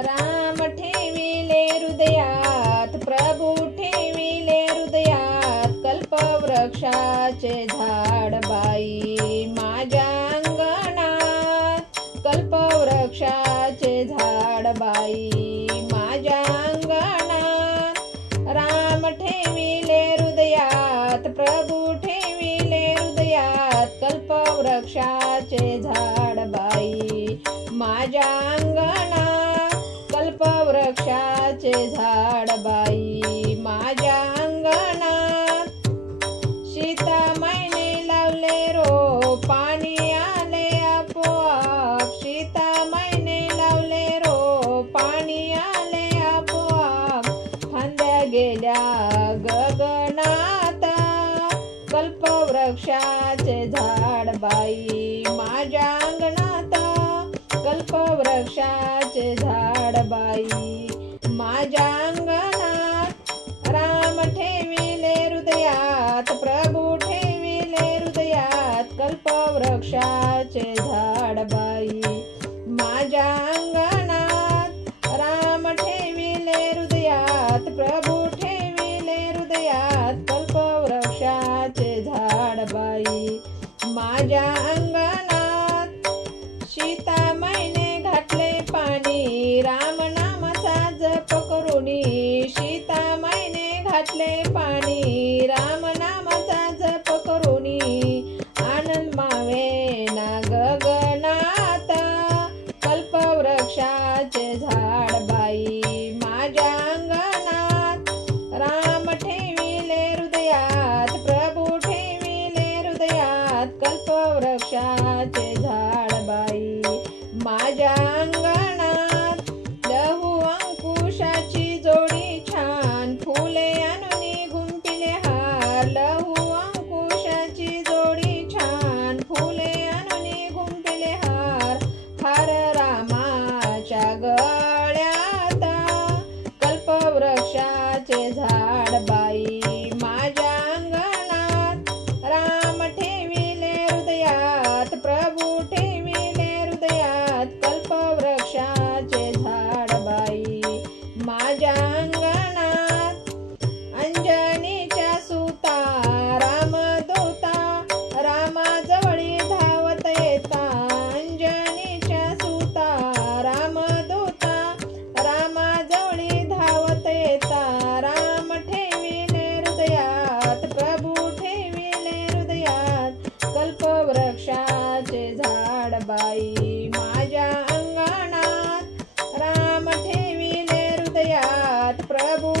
राम ठेविले हृदयात, प्रभू ठेविले हृदयात, कल्पवृक्षाचे झाड बाई माझ्या अंगणात, कल्पवृक्षाचे झाड बाई माझ्या अंगणात. राम ठेविले हृदयात, प्रभू ठेविले हृदयात, कल्पवृक्षाचे झाड बाई माझ्या अंगणात, कल्पवृक्षाचे झाड बाई माझ्या अंगणात. सीतामाईने लावले रोप, पाणी आले आपोआप, सीतामाईने लावले रोप, पाणी आले आपोआप, फांद्या गेल्या गगनात, कल्पवृक्षाचे झाड बाई माझ्या अंगणात, कल्पवृक्षाचे झाड बाई माझ्या अंगणात. राम ठेविले हृदयात, प्रभू ठेविले हृदयात, कल्पवृक्षाचे झाड बाई माझ्या अंगणात. राम ठेविले हृदयात, प्रभू ठेविले हृदयात, कल्पवृक्षाचे झाड बाई माझ्या अंगणात. सीतामाईने घातले पाणी, राम नामाचा जप करुनी, सीतामाईने घातले पाणी, राम नामाचा जप करुनी, आनंद मावेना गगनात, कल्पवृक्षाचे झाड बाई माझ्या अंगणात. राम ठेविले हृदयात, प्रभू ठेविले हृदयात, कल्पवृक्षाचे झाड बाई माझ्या अंगणात. लहू अंकुशाची जोडी छान, फुले आणून गुंपिले हार, लहू अंकुशाची जोडी छान, फुले आणून गुंपिले हार, हार रामाच्या गळ्यात, कल्पवृक्षाचे झाड बाई माझ्या अंगणात. राम ठेविले हृदयात, प्रभू ठेविले हृदयात, कल्पवृक्षाचे झाड बाई माझ्या अंगणात. अंजनीच्या सुता रामदूता, रामाजवळी धावत येता, अंजनीच्या सुता रामदूता, रामाजवळी धावत येता, राम ठेविले हृदयात, प्रभू ठेविले हृदयात, कल्पवृक्षाचे झाड बाई माझ्या अंगणात. राम ठेविले हृदयात, प्रभू